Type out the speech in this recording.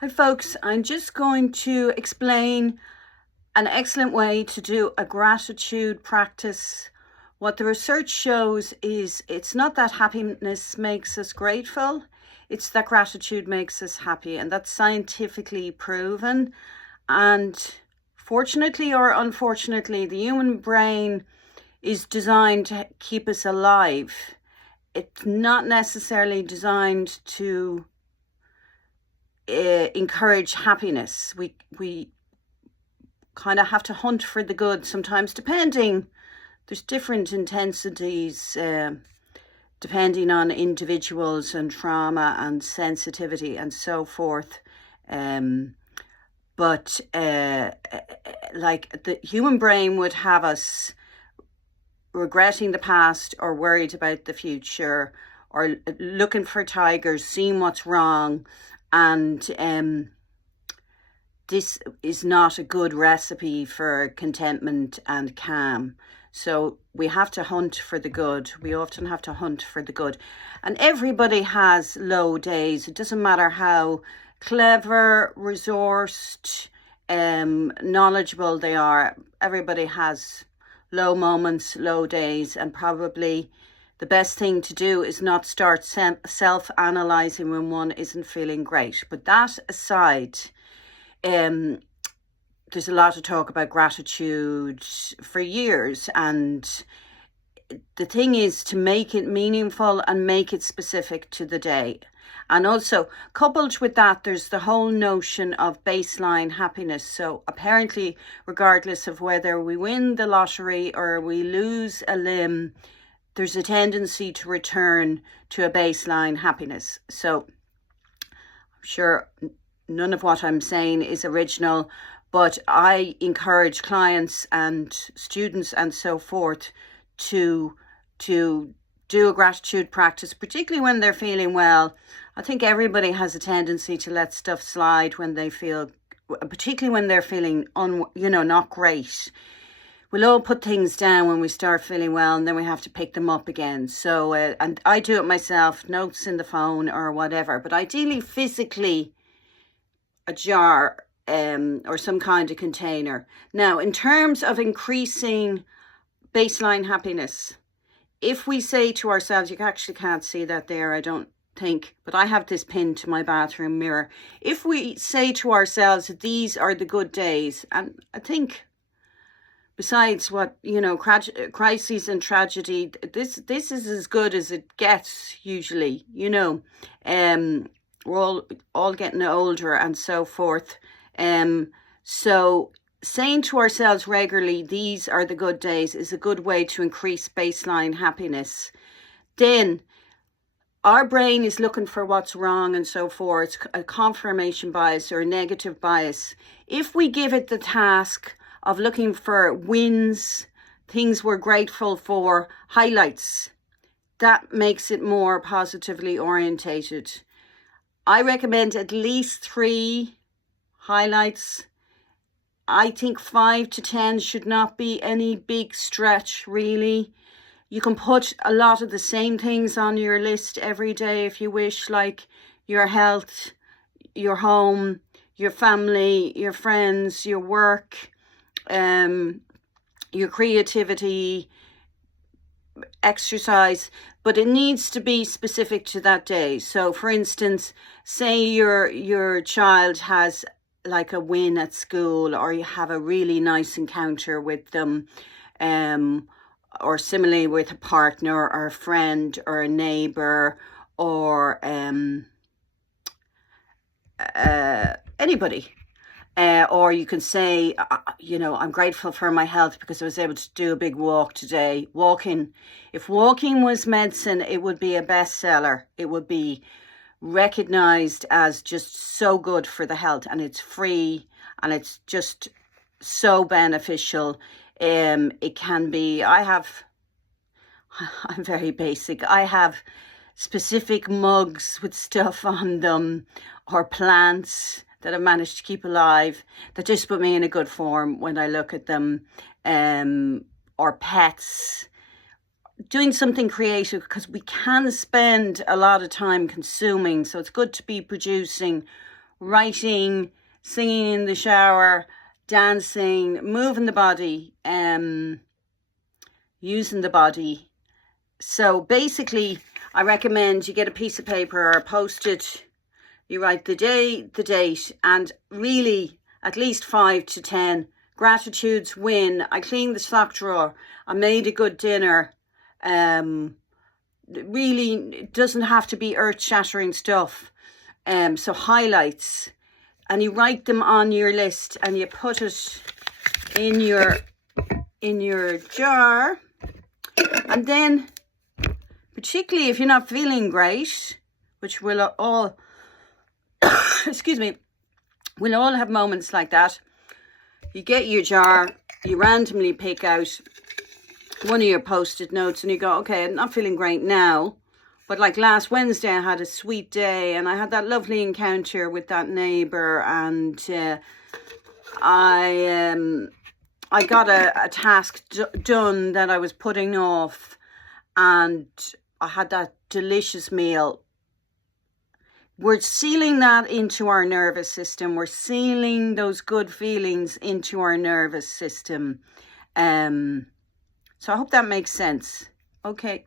Hi folks, I'm just going to explain an excellent way to do a gratitude practice. What the research shows is it's not that happiness makes us grateful, it's that gratitude makes us happy, and that's scientifically proven. And fortunately or unfortunately, the human brain is designed to keep us alive. It's not necessarily designed to encourage happiness. We kind of have to hunt for the good sometimes, depending. There's different intensities depending on individuals and trauma and sensitivity and so forth. But like the human brain would have us regretting the past or worried about the future or looking for tigers, seeing what's wrong. And this is not a good recipe for contentment and calm. So we have to hunt for the good. We often have to hunt for the good. And everybody has low days. It doesn't matter how clever, resourced, knowledgeable they are. Everybody has low moments, low days, and probably the best thing to do is not start self-analysing when one isn't feeling great. But that aside, there's a lot of talk about gratitude for years, and the thing is to make it meaningful and make it specific to the day. And also, coupled with that, there's the whole notion of baseline happiness. So apparently, regardless of whether we win the lottery or we lose a limb, there's a tendency to return to a baseline happiness. So I'm sure none of what I'm saying is original, but I encourage clients and students and so forth to do a gratitude practice, particularly when they're feeling well. I think everybody has a tendency to let stuff slide when they feel, particularly when they're feeling not great. We'll all put things down when we start feeling well, and then we have to pick them up again. So, and I do it myself, notes in the phone or whatever, but ideally physically a jar or some kind of container. Now, in terms of increasing baseline happiness, if we say to ourselves, you actually can't see that there, I don't think, but I have this pinned to my bathroom mirror. If we say to ourselves, these are the good days, and I think besides what, crises and tragedy, this is as good as it gets usually, we're all getting older and so forth. So saying to ourselves regularly, these are the good days, is a good way to increase baseline happiness. Then our brain is looking for what's wrong and so forth, a confirmation bias or a negative bias. If we give it the task of looking for wins, things we're grateful for, highlights, that makes it more positively orientated. I recommend at least 3 highlights. I think 5 to 10 should not be any big stretch, really. You can put a lot of the same things on your list every day if you wish, like your health, your home, your family, your friends, your work, your creativity, exercise, but it needs to be specific to that day. So for instance, say your child has like a win at school, or you have a really nice encounter with them, or similarly with a partner or a friend or a neighbor or anybody. Or you can say, I'm grateful for my health because I was able to do a big walk today. Walking. If walking was medicine, it would be a bestseller. It would be recognized as just so good for the health, and it's free and it's just so beneficial. It can be, I'm very basic. I have specific mugs with stuff on them, or plants that I've managed to keep alive that just put me in a good form when I look at them, or pets. Doing something creative, because we can spend a lot of time consuming, so it's good to be producing writing, singing in the shower, dancing, moving the body, using the body. So basically, I recommend you get a piece of paper or a post-it. You write the day, the date, and really at least 5 to 10 gratitudes. Win. I cleaned the sock drawer. I made a good dinner. Really, it doesn't have to be earth-shattering stuff. So highlights, and you write them on your list, and you put it in your jar. And then, particularly if you're not feeling great, which we'll all excuse me, we'll all have moments like that. You get your jar, you randomly pick out one of your post-it notes, and you go, okay, I'm not feeling great now, but like last Wednesday I had a sweet day, and I had that lovely encounter with that neighbour, and I got a task done that I was putting off, and I had that delicious meal. We're sealing that into our nervous system. We're sealing those good feelings into our nervous system. So I hope that makes sense. Okay.